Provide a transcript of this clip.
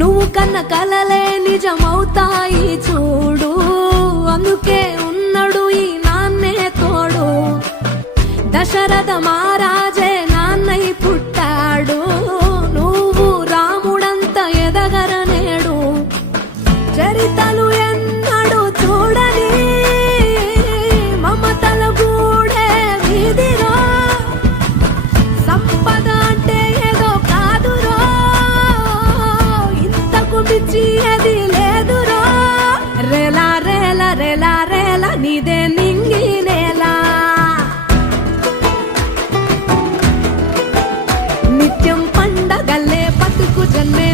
నువ్వు కన్న కలలే నిజమవుతాయి చూడు, అందుకే ఉన్నాడు ఈ నాన్నే తోడు. దశరథ మహారాజే నాన్నై పుట్టాడు, నువ్వు రాముడంత ఎదగరనేడు. చరితలు ఎన్నడు చూడని మమతల గూడే వీధిరో, సంపద అంటే ఏదో కాదురో, ఇంతకు మించి అది లేదురో. రేలా రేలా రేలా రేలా నీదే నింగి నేలా, నిత్యం పండగల్లే బతుకు జన్మే